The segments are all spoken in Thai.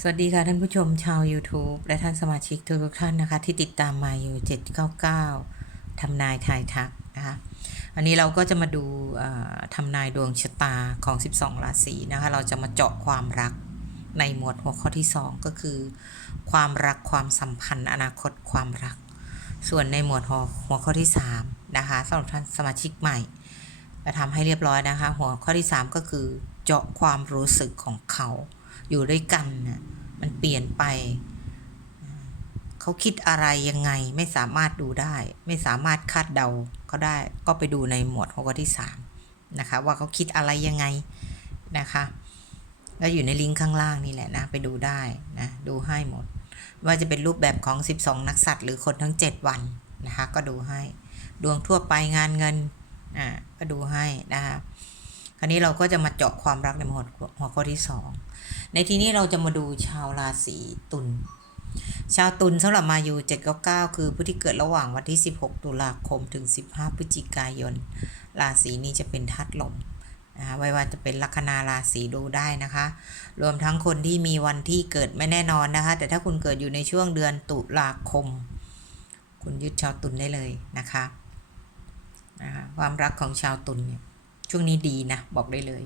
สวัสดีค่ะท่านผู้ชมชาว YouTube และท่านสมาชิกทุกท่านนะคะ ที่ติดตามมาอยู่ 799 ทำนายทายทักนะคะวันนี้เราก็จะมาดูทำนายดวงชะตาของ 12 ราศีนะคะ เราจะมาเจาะความรักในหมวดหัวข้อที่ 2 ก็คือ ความรักความสัมพันธ์อนาคตความรัก ส่วนในหมวดหัวหัวข้อที่ 3 นะคะสำหรับท่านสมาชิกใหม่จะทำให้เรียบร้อยนะคะ หัวข้อที่ 3 ก็คือเจาะความรู้สึกของเขา อยู่ด้วยกันน่ะมันเปลี่ยนไป เขาคิดอะไรยังไงไม่สามารถดูได้ ไม่สามารถคาดเดาเขาได้ ก็ไปดูในหมวดหัวข้อที่3นะคะว่าเขาคิดอะไรยังไงนะคะแล้วอยู่ในลิงก์ข้างล่างนี่แหละนะ ไปดูได้นะดูให้หมด ว่าจะเป็นรูปแบบของ 12 นักสัตว์หรือคนทั้ง 7 วันนะคะก็ดูให้ดวงทั่วไปงานเงินอ่าก็ดูให้นะคะคราวนี้เราก็จะมาเจาะความรักในหมวดหัวข้อที่ 2 ในที่นี้เราจะมาดูชาวราศีตุล ชาวตุลสำหรับมายู799 คือผู้ที่เกิดระหว่างวันที่ 16 ตุลาคมถึง 15 พฤศจิกายน ราศีนี้จะเป็นธาตุลมนะคะไม่ว่าจะเป็นลัคนาราศีดูได้นะคะ รวมทั้งคนที่มีวันที่เกิดไม่แน่นอนนะคะ แต่ถ้าคุณเกิดอยู่ในช่วงเดือนตุลาคม คุณยึดชาวตุลได้เลยนะคะนะคะความรักของชาวตุลเนี่ยช่วงนี้ดีนะ บอกได้เลย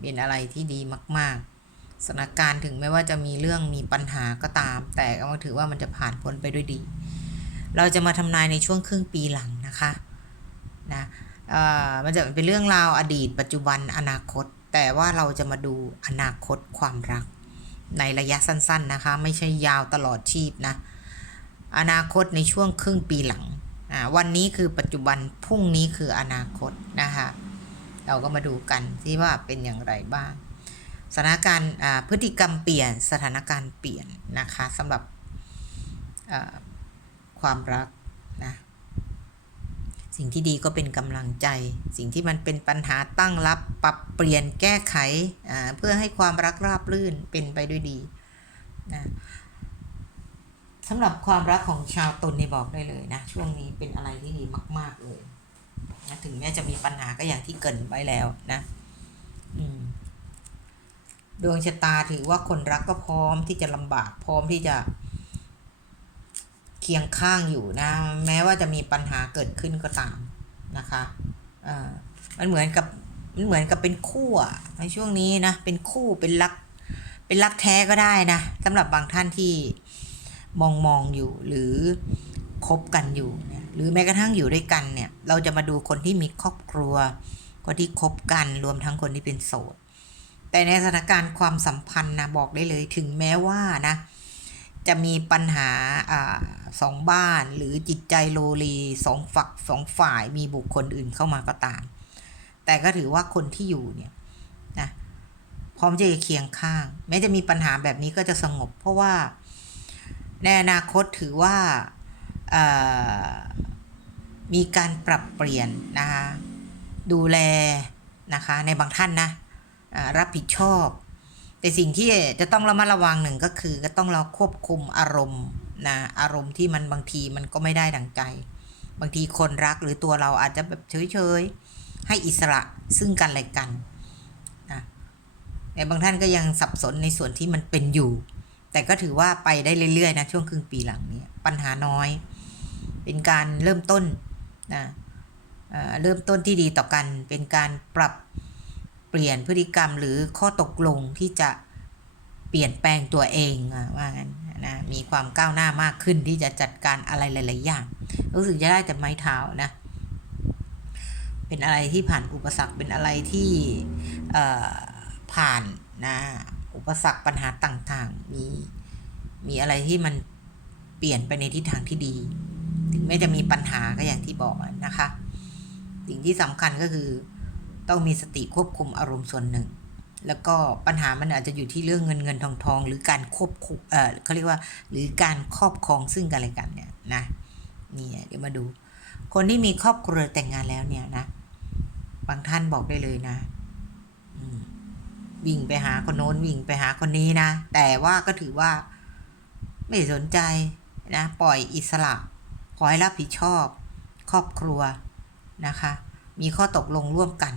เป็นอะไรที่ดีมาก ๆสถานการณ์ถึงแม้ว่าจะมีเรื่องมีปัญหาก็ตาม แต่ก็ถือว่ามันจะผ่านพ้นไปด้วยดี เราจะมาทำนายในช่วงครึ่งปีหลังนะคะนะมันจะเป็นเรื่องราวอดีต ปัจจุบันอนาคต แต่ว่าเราจะมาดูอนาคตความรัก ในระยะสั้น ๆนะคะ ไม่ใช่ยาวตลอดชีพนะอนาคตในช่วงครึ่งปีหลังวันนี้คือปัจจุบันพรุ่งนี้คืออนาคตนะคะ เราก็มาดูกันที่ว่าเป็นอย่างไรบ้างสถานการณ์พฤติกรรมเปลี่ยนสถานการณ์เปลี่ยนนะคะสำหรับความรักนะสิ่งที่ดีก็เป็นกำลังใจ สิ่งที่มันเป็นปัญหาตั้งรับ ปรับเปลี่ยนแก้ไขเพื่อให้ความรักราบรื่นเป็นไปด้วยดีนะสำหรับความรักของชาวตุลนี่บอกได้เลยนะ ช่วงนี้เป็นอะไรที่ดีมาก ๆ เลย นะถึงแม้จะมีปัญหาก็อย่างที่เกินไว้แล้วนะดวงชะตาถือว่าคนรักก็พร้อมที่จะลำบากพร้อมที่จะเคียงข้างอยู่นะ แม้ว่าจะมีปัญหาเกิดขึ้นก็ตามนะคะอ่ามันเหมือนกับมันเหมือนกับเป็นคู่อะในช่วงนี้นะเป็นคู่เป็นรัก เป็นรักแท้ก็ได้นะสำหรับบางท่านที่มองมองอยู่หรือคบกันอยู่นี่ย หรือแม้กระทั่งอยู่ด้วยกันเนี่ย เราจะมาดูคนที่มีครอบครัว คนที่คบกันรวมทั้งคนที่เป็นโสด แต่ในสถานการณ์ความสัมพันธ์นะบอกได้เลยถึงแม้ว่านะ จะมีปัญหาอสองบ้านหรือจิตใจโลเลสองฝักสองฝ่ายมีบุคคลอื่นเข้ามาก็ตาม แต่ก็ถือว่าคนที่อยู่เนี่ยนะพร้อมจะเคียงข้าง แม้จะมีปัญหาแบบนี้ก็จะสงบ เพราะว่าในอนาคตถือว่า มีการปรับเปลี่ยนนะคะดูแลนะคะในบางท่านนะรับผิดชอบ แต่สิ่งที่จะต้องระมัดระวังหนึ่งก็คือ ก็ต้องเราควบคุมอารมณ์นะอารมณ์ที่มันบางทีมันก็ไม่ได้ดังใจ บางทีคนรักหรือตัวเราอาจจะแบบเฉยๆให้อิสระซึ่งกันและกันนะแต่บางท่านก็ยังสับสนในส่วนที่มันเป็นอยู่ แต่ก็ถือว่าไปได้เรื่อยๆนะช่วงครึ่งปีหลังนี้ปัญหาน้อย เป็นการเริ่มต้นนะเเริ่มต้นที่ดีต่อกัน เป็นการปรับเปลี่ยนพฤติกรรมหรือข้อตกลงที่จะเปลี่ยนแปลงตัวเองอะว่างั้นนะมีความก้าวหน้ามากขึ้นที่จะจัดการอะไรหลาย ๆ อย่าง รู้สึกจะได้แต่ไม้เท้านะเป็นอะไรที่ผ่านอุปสรรคเป็นอะไรที่ผ่านนะอุปสรรคปัญหาต่าง ๆ มีมีอะไรที่มันเปลี่ยนไปในทิศทางที่ดี ถึงแม้จะมีปัญหาก็อย่างที่บอกนะคะ สิ่งที่สำคัญก็คือ ต้องมีสติควบคุมอารมณ์ส่วนหนึ่ง แล้วก็ปัญหามันอาจจะอยู่ที่เรื่องเงินเงินทองทองหรือการควบคุมเออเขาเรียกว่า หรือการครอบครองซึ่งกันและกันเนี่ยนะนี่เดี๋ยวมาดู คนที่มีครอบครัวแต่งงานแล้วเนี่ยนะบางท่านบอกได้เลยนะวิ่งไปหาคนโน้นวิ่งไปหาคนนี้นะ แต่ว่าก็ถือว่าไม่สนใจนะ ปล่อยอิสระ ขอให้รับผิดชอบ ครอบครัวนะคะ มีข้อตกลงร่วมกัน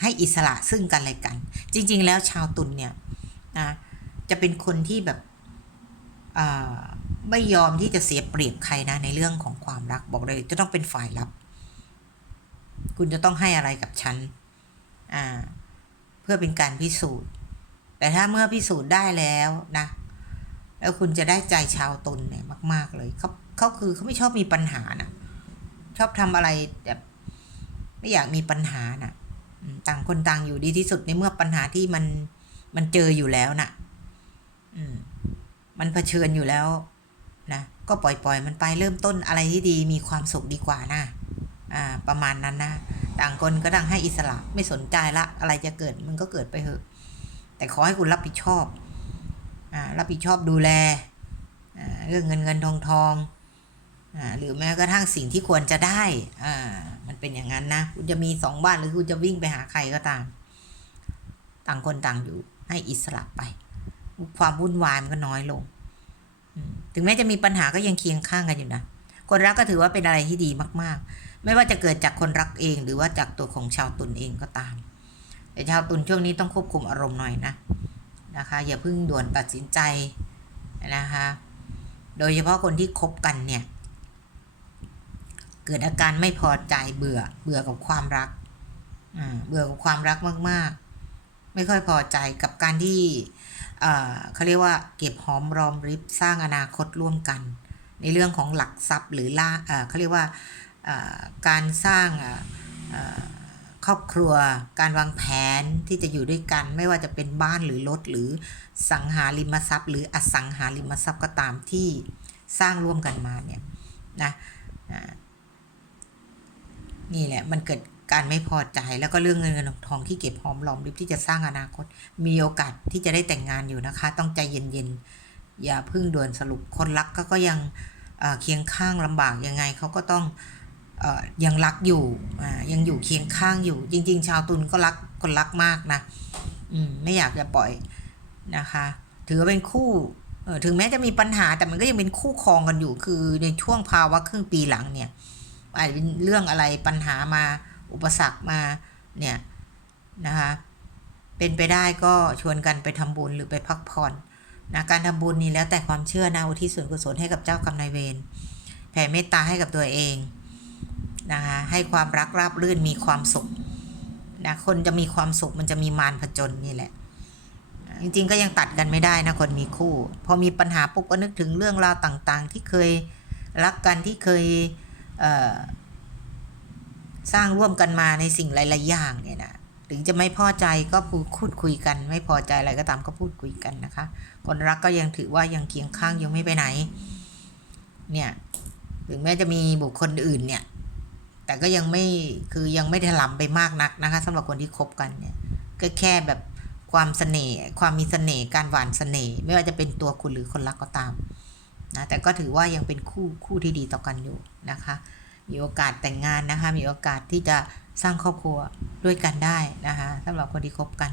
ให้อิสระซึ่งกันและกัน จริง ๆ แล้วชาวตุลเนี่ยนะจะเป็นคนที่แบบไม่ยอมที่จะเสียเปรียบใครนะในเรื่องของความรักบอกเลย จะต้องเป็นฝ่ายรับ คุณจะต้องให้อะไรกับฉันเพื่อเป็นการพิสูจน์ แต่ถ้าเมื่อพิสูจน์ได้แล้วนะ แล้วคุณจะได้ใจชาวตนเนี่ยมาก ๆ เลยเขา เขาคือเขาไม่ชอบมีปัญหานะชอบทำอะไรแบบไม่อยากมีปัญหานะอืมต่างคนต่างอยู่ดีที่สุดในเมื่อปัญหาที่มันมันเจออยู่แล้วนะอืม มันเผชิญอยู่แล้ว นะก็ปล่อยปล่อยมันไปเริ่มต้นอะไรที่ดีมีความสุขดีกว่านะอ่า ประมาณนั้นนะต่างคนก็ต่างให้อิสระไม่สนใจละ อะไรจะเกิดมันก็เกิดไปเถอะ แต่ขอให้คุณรับผิดชอบ อ่า รับผิดชอบดูแลเรื่องเงินเงินทองทอง หรือแม้กระทั่งสิ่งที่ควรจะได้อ่ามันเป็นอย่างนั้นนะ คุณจะมีสองบ้านหรือคุณจะวิ่งไปหาใครก็ตาม ต่างคนต่างอยู่ให้อิสระไป ความวุ่นวายมันก็น้อยลง ถึงแม้จะมีปัญหาก็ยังเคียงข้างกันอยู่นะ คนรักก็ถือว่าเป็นอะไรที่ดีมาก ๆ ไม่ว่าจะเกิดจากคนรักเอง หรือว่าจากตัวของชาวตุนเองก็ตาม แต่ชาวตุนช่วงนี้ต้องควบคุมอารมณ์หน่อยนะ นะคะ อย่าเพิ่งด่วนตัดสินใจนะคะ โดยเฉพาะคนที่คบกันเนี่ย เกิดอาการไม่พอใจเบื่อ เบื่อกับความรักเบื่อกับความรักมาก ๆ ไม่ค่อยพอใจกับการที่เขาเรียกว่าเก็บหอมรอมริบสร้างอนาคตร่วมกัน ในเรื่องของหลักทรัพย์หรือล่าเขาเรียกว่าการสร้างครอบครัว การวางแผนที่จะอยู่ด้วยกัน ไม่ว่าจะเป็นบ้านหรือรถหรือสังหาริมทรัพย์ หรืออสังหาริมทรัพย์ก็ตามที่สร้างร่วมกันมาเนี่ยนะอ่า นี่แหละ มันเกิดการไม่พอใจแล้วก็เรื่องเงินเงินทองที่เก็บหอมรอมริบที่จะสร้างอนาคต มีโอกาสที่จะได้แต่งงานอยู่นะคะ ต้องใจเย็นๆ อย่าพึ่งด่วนสรุปคนรักก็ก็ยังเคียงข้างลำบากยังไงเขาก็ต้องอยังรักอยู่ยังอยู่เคียงข้างอยู่ จริง ๆ ชาวตุลก็รักคนรักมากนะมไม่อยากจะปล่อยนะคะ ถือเป็นคู่ถึงแม้จะมีปัญหาแต่มันก็ยังเป็นคู่ครองกันอยู่ คือในช่วงภาวะครึ่งปีหลังเนี่ย อาจจะเป็นเรื่องอะไรปัญหามาอุปสรรคมาเนี่ยนะคะเป็นไปได้ก็ชวนกันไปทำบุญหรือไปพักผ่อนนะการทำบุญนี่แล้วแต่ความเชื่อนะอุทิศส่วนกุศลให้กับเจ้ากรรมนายเวรแผ่เมตตาให้กับตัวเองนะคะให้ความรักราบรื่นมีความสุขนะคนจะมีความสุขมันจะมีมารผจญนี่แหละ จริงๆก็ยังตัดกันไม่ได้นะคนมีคู่ พอมีปัญหาปุ๊บก็นึกถึงเรื่องราวต่างๆ ที่เคยรักกันที่เคย สร้างร่วมกันมาในสิ่งหลาย ๆ อย่างเนี่ยนะถึงจะไม่พอใจก็พูดคุยกัน ไม่พอใจอะไรก็ตามก็พูดคุยกันนะคะ คนรักก็ยังถือว่ายังเคียงข้างยังไม่ไปไหน เนี่ยถึงแม้จะมีบุคคลอื่นเนี่ย แต่ก็ยังไม่คือยังไม่ได้หล้ำไปมากนักนะคะสำหรับคนที่คบกันเนี่ยก็แค่แบบความเสน่ห์ความมีเสน่ห์การหวานเสน่ห์ไม่ว่าจะเป็นตัวคุณหรือคนรักก็ตาม นะแต่ก็ถือว่ายังเป็นคู่คู่ที่ดีต่อกันอยู่นะคะ มีโอกาสแต่งงานนะคะ มีโอกาสที่จะสร้างครอบครัวด้วยกันได้นะคะสำหรับคนที่คบกัน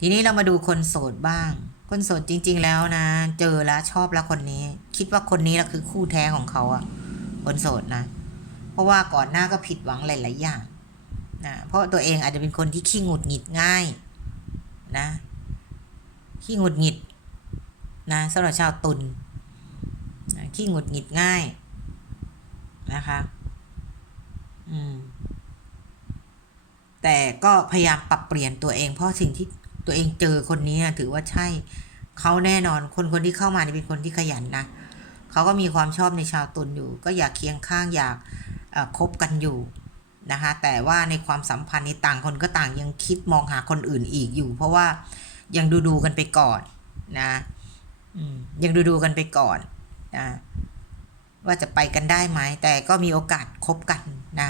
ทีนี้เรามาดูคนโสดบ้าง คนโสดจริง ๆ แล้วนะ เจอแล้วชอบแล้วคนนี้ คิดว่าคนนี้แหละคือคู่แท้ของเขาอะคนโสดนะ เพราะว่าก่อนหน้าก็ผิดหวังหลายๆอย่างนะเพราะตัวเองอาจจะเป็นคนที่ขี้หงุดหงิดง่ายนะขี้หงุดหงิด นะสำหรับชาวตุลนะขี้หงุดหงิดง่ายนะคะอืมแต่ก็พยายามปรับเปลี่ยนตัวเองเพราะสิ่งที่ตัวเองเจอคนนี้ถือว่าใช่เขาแน่นอนคนคนที่เข้ามานี่เป็นคนที่ขยันนะเขาก็มีความชอบในชาวตุลอยู่ ก็อยากเคียงข้างอยากคบกันอยู่นะคะแต่ว่าในความสัมพันธ์ในต่างคนก็ต่างยังคิดมองหาคนอื่นอีกอยู่ เพราะว่ายังดูดูกันไปก่อนนะ ยังดูดูกันไปก่อนนะว่าจะไปกันได้ไหม แต่ก็มีโอกาสคบกันนะ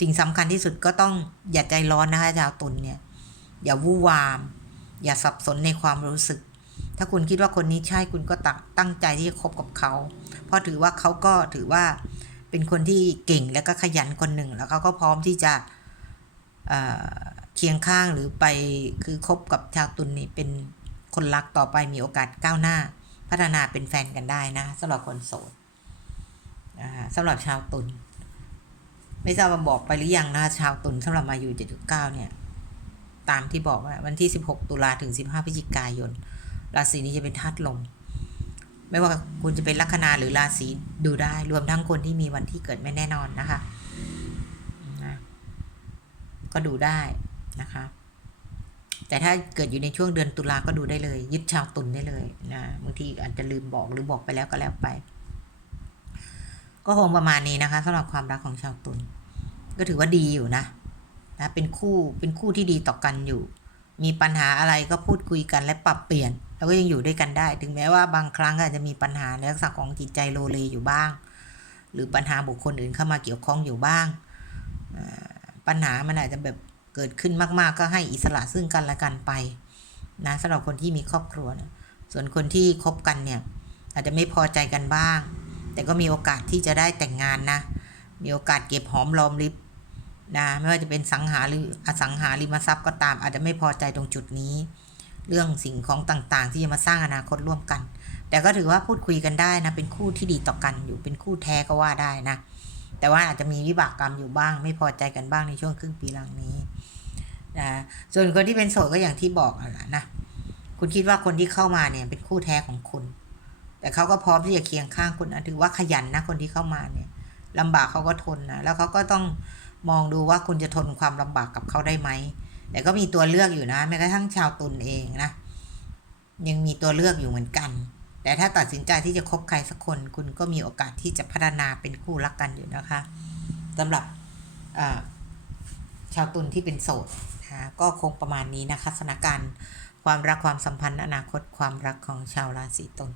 สิ่งสำคัญที่สุดก็ต้องอย่าใจร้อนนะคะชาวตุลเนี่ย อย่าวู่วาม อย่าสับสนในความรู้สึก ถ้าคุณคิดว่าคนนี้ใช่คุณก็ตั้งตั้งใจที่จะคบกับเขา เพราะถือว่าเขาก็ถือว่าเป็นคนที่เก่งและก็ขยันคนหนึ่ง แล้วเขาก็พร้อมที่จะเเคียงข้างหรือไปคือคบกับชาวตุลนี่เป็น คนรักต่อไปมีโอกาสก้าวหน้า พัฒนาเป็นแฟนกันได้นะสำหรับคนโสดสำหรับชาวตุลไม่ทราบว่าบอกไปหรือยังนะชาวตุลสำหรับมาอยู่7.9เนี่ย ตามที่บอกว่าวันที่ 16 ตุลาถึง 15 พฤศจิกายน ราศีนี้จะเป็นธาตุลม ไม่ว่าคุณจะเป็นลัคนาหรือราศีดูได้ รวมทั้งคนที่มีวันที่เกิดไม่แน่นอนนะคะนะก็ดูได้นะคะ แต่ถ้าเกิดอยู่ในช่วงเดือนตุลาก็ดูได้เลย ยึดชาวตุลได้เลยนะบางทีอาจจะลืมบอกหรือบอกไปแล้วก็แล้วไป ก็คงประมาณนี้นะคะสำหรับความรักของชาวตุลก็ถือว่าดีอยู่นะนะเป็นคู่เป็นคู่ที่ดีต่อกันอยู่ มีปัญหาอะไรก็พูดคุยกันและปรับเปลี่ยน แล้วก็ยังอยู่ด้วยกันได้ ถึงแม้ว่าบางครั้งอาจจะมีปัญหาในลักษณะของจิตใจโลเลอยู่บ้าง หรือปัญหาบุคคลอื่นเข้ามาเกี่ยวข้องอยู่บ้างปัญหามันอาจจะแบบ เกิดขึ้นมาก ๆ ก็ให้อิสระซึ่งกันและกันไปนะสำหรับคนที่มีครอบครัวนะส่วนคนที่คบกันเนี่ยอาจจะไม่พอใจกันบ้าง แต่ก็มีโอกาสที่จะได้แต่งงานนะ มีโอกาสเก็บหอมรอมริบนะไม่ว่าจะเป็นสังหาหรืออสังหาริมทรัพย์ก็ตาม อาจจะไม่พอใจตรงจุดนี้ เรื่องสิ่งของต่างๆ ที่จะมาสร้างอนาคตร่วมกัน แต่ก็ถือว่าพูดคุยกันได้นะ เป็นคู่ที่ดีต่อกันอยู่เป็นคู่แท้ก็ว่าได้นะ แต่ว่าอาจจะมีวิบากกรรมอยู่บ้าง ไม่พอใจกันบ้างในช่วงครึ่งปีหลังนี้นะส่วนคนที่เป็นโสดก็อย่างที่บอกอะนะคุณคิดว่าคนที่เข้ามาเนี่ยเป็นคู่แท้ของคุณ แต่เขาก็พร้อมที่จะเคียงข้างคุณนะถือว่าขยันนะคนที่เข้ามาเนี่ยลำบากเขาก็ทนนะแล้วเขาก็ต้องมองดูว่าคุณจะทนความลำบากกับเขาได้ไหมแต่ก็มีตัวเลือกอยู่นะแม้กระทั่งชาวตุลเองนะยังมีตัวเลือกอยู่เหมือนกัน แต่ถ้าตัดสินใจที่จะคบใครสักคน คุณก็มีโอกาสที่จะพัฒนาเป็นคู่รักกันอยู่นะคะสำหรับชาวตุลที่เป็นโสดนะก็คงประมาณนี้นะคะสถานการณ์ความรักความสัมพันธ์อนาคตความรักของชาวราศีตุล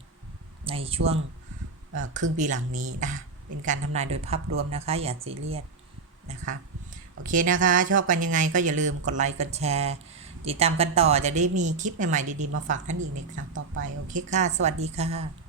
ในช่วงครึ่งปีหลังนี้นะคะเป็นการทำนายโดยภาพรวมนะคะ อย่าซีเรียสนะคะ โอเคนะคะ ชอบกันยังไงก็อย่าลืมกดไลค์กดแชร์ ติดตามกันต่อจะได้มีคลิปใหม่ๆดีๆมาฝากท่านอีกในครั้งต่อไป โอเคค่ะ สวัสดีค่ะ